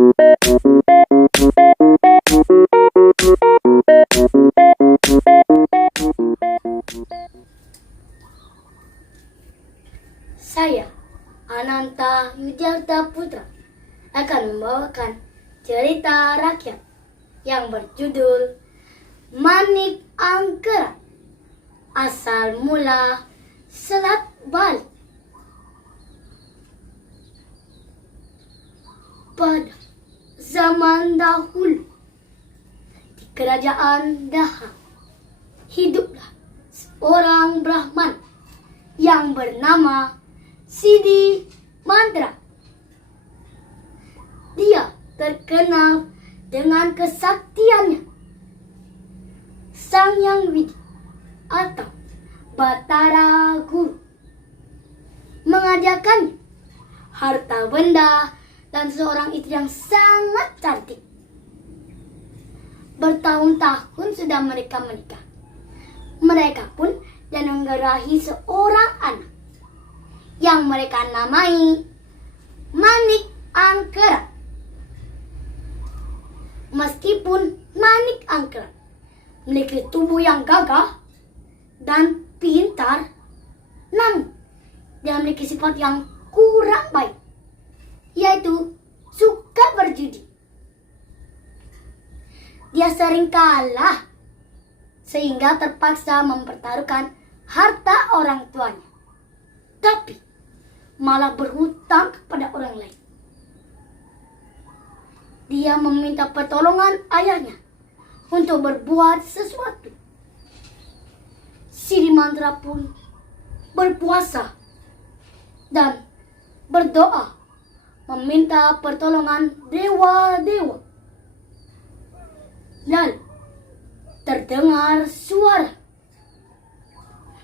Saya, Ananta Yudiarta Putra, akan membawakan cerita rakyat yang berjudul Manik Angkera, asal mula Selat Bali. Pada zaman dahulu, di kerajaan Daha, hiduplah seorang Brahman yang bernama Sidi Mantra. Dia terkenal dengan kesaktiannya. Sang Yang Widi atau Batara Guru mengajarkannya harta benda dan seorang istri yang sangat cantik. Bertahun-tahun sudah mereka menikah. Mereka pun dianugerahi seorang anak yang mereka namai Manik Angkera. Meskipun Manik Angkera memiliki tubuh yang gagah dan pintar, namun dia memiliki sifat yang kurang baik, yaitu suka berjudi. Dia sering kalah sehingga terpaksa mempertaruhkan harta orang tuanya, tapi malah berhutang kepada orang lain. Dia meminta pertolongan ayahnya untuk berbuat sesuatu. Sidi Mantra pun berpuasa dan berdoa meminta pertolongan dewa-dewa. Lalu terdengar suara,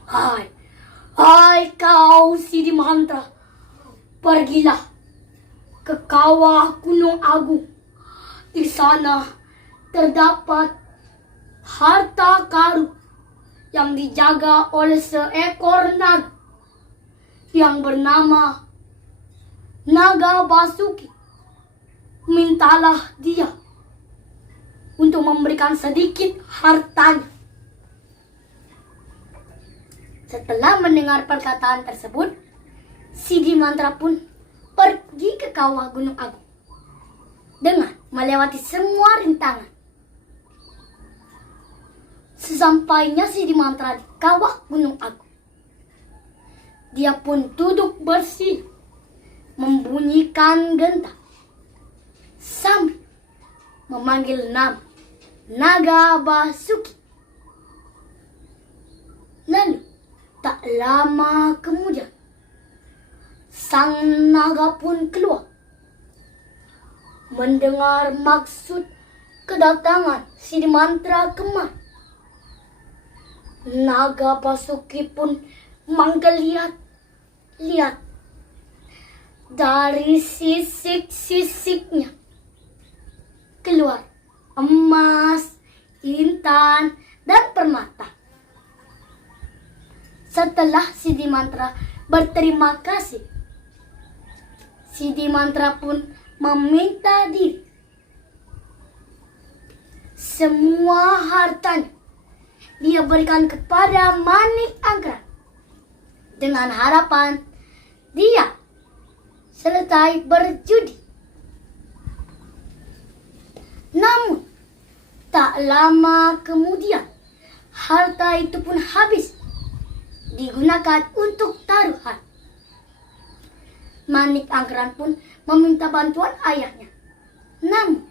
Hai kau Sidi Mantra, pergilah ke kawah Gunung Agung. Di sana terdapat harta karun yang dijaga oleh seekor naga yang bernama Naga Basuki. Mintalah dia untuk memberikan sedikit hartanya. Setelah mendengar perkataan tersebut, Sidi Mantra pun pergi ke kawah Gunung Agung dengan melewati semua rintangan. Sesampainya Sidi Mantra di kawah Gunung Agung, dia pun duduk bersih, membunyikan gentang sambil memanggil nama Naga Basuki. Lalu tak lama kemudian, sang naga pun keluar. Mendengar maksud kedatangan Sidi Mantra kemari, Naga Basuki pun menggeliat-liat. Dari sisik-sisiknya keluar emas, intan, dan permata. Setelah Sidi Mantra berterima kasih, Sidi Mantra pun meminta diri. Semua hartanya dia berikan kepada Manik Angkera dengan harapan dia selesai berjudi. Namun tak lama kemudian harta itu pun habis digunakan untuk taruhan. Manik Angkera pun meminta bantuan ayahnya. Namun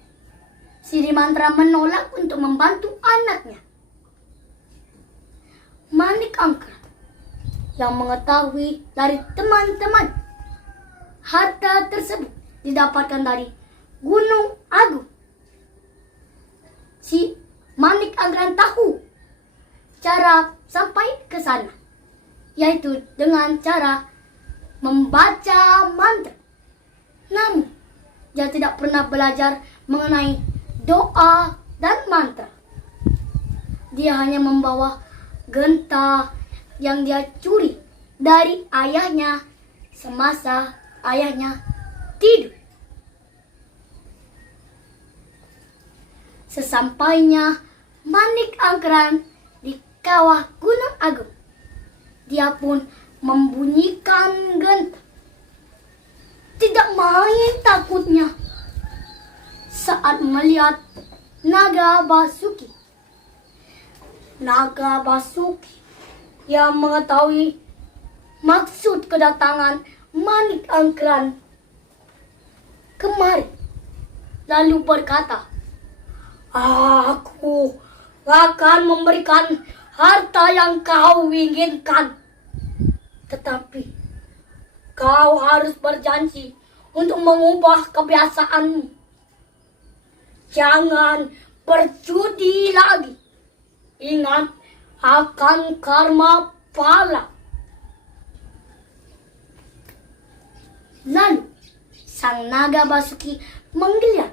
Sidi Mantra menolak untuk membantu anaknya. Manik Angkera yang mengetahui dari teman-teman harta tersebut didapatkan dari Gunung Agung. Si Manik Angkera tahu cara sampai ke sana, yaitu dengan cara membaca mantra. Namun dia tidak pernah belajar mengenai doa dan mantra. Dia hanya membawa genta yang dia curi dari ayahnya semasa ayahnya tidur. Sesampainya Manik Angkeran di kawah Gunung Agung, dia pun membunyikan gentang. Tidak main takutnya saat melihat Naga Basuki. Naga Basuki yang mengetahui maksud kedatangan Manik Angkeran kemari, lalu berkata, "Aku akan memberikan harta yang kau inginkan. Tetapi kau harus berjanji untuk mengubah kebiasaanmu. Jangan berjudi lagi. Ingat akan karma pala." Lalu sang Naga Basuki menggeliat.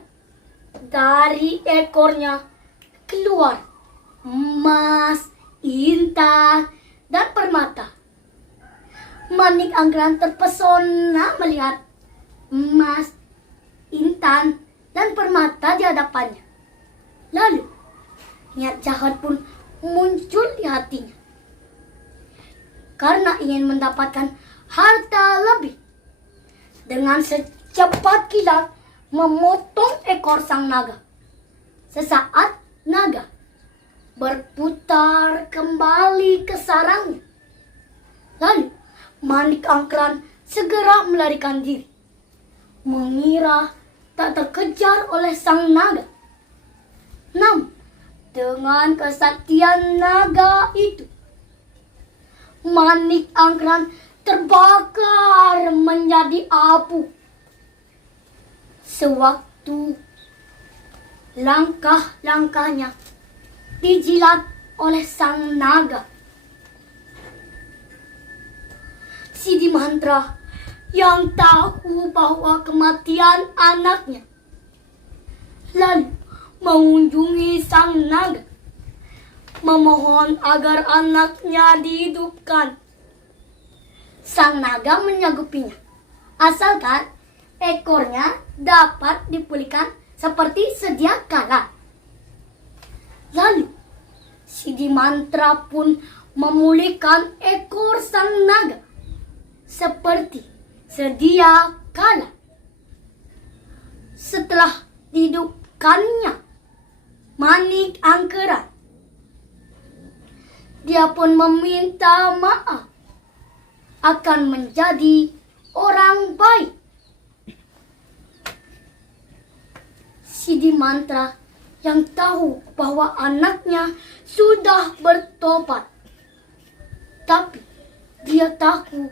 Dari ekornya keluar emas, intan, dan permata. Manik Angkeran terpesona melihat emas, intan, dan permata di hadapannya. Lalu niat jahat pun muncul di hatinya. Karena ingin mendapatkan harta lebih, dengan secepat kilat memotong ekor sang naga. Sesaat naga berputar kembali ke sarangnya. Lalu Manik Angkeran segera melarikan diri, mengira tak terkejar oleh sang naga. Namun dengan kesaktian naga itu, Manik Angkeran terbakar menjadi abu. Sewaktu langkah-langkahnya dijilat oleh sang naga, Sidi Mantra yang tahu bahwa kematian anaknya lalu mengunjungi sang naga, memohon agar anaknya dihidupkan. Sang naga menyanggupinya, asalkan ekornya dapat dipulihkan seperti sedia kala. Lalu Sidi Mantra pun memulihkan ekor sang naga seperti sedia kala. Setelah dihidupkannya Manik Angkeran, dia pun meminta maaf akan menjadi orang baik. Sidi Mantra yang tahu bahwa anaknya sudah bertobat, tapi dia tahu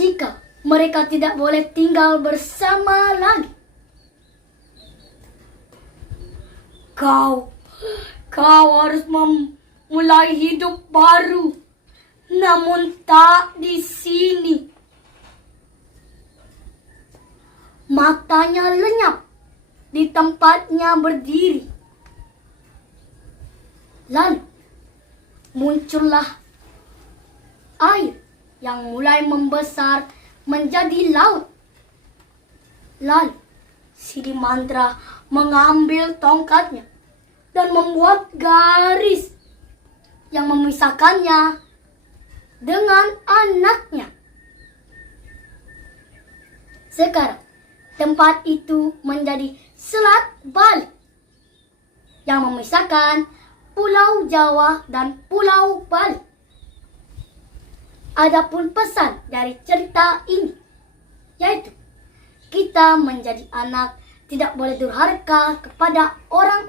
jika mereka tidak boleh tinggal bersama lagi. Kau harus memulai hidup baru, namun tak di sini. Matanya lenyap di tempatnya berdiri. Lalu muncullah air yang mulai membesar menjadi laut. Lalu Sidi Mantra mengambil tongkatnya dan membuat garis yang memisahkannya dengan anaknya. Sekarang tempat itu menjadi Selat Bali yang memisahkan Pulau Jawa dan Pulau Bali. Adapun pesan dari cerita ini, yaitu kita menjadi anak tidak boleh durhaka kepada orang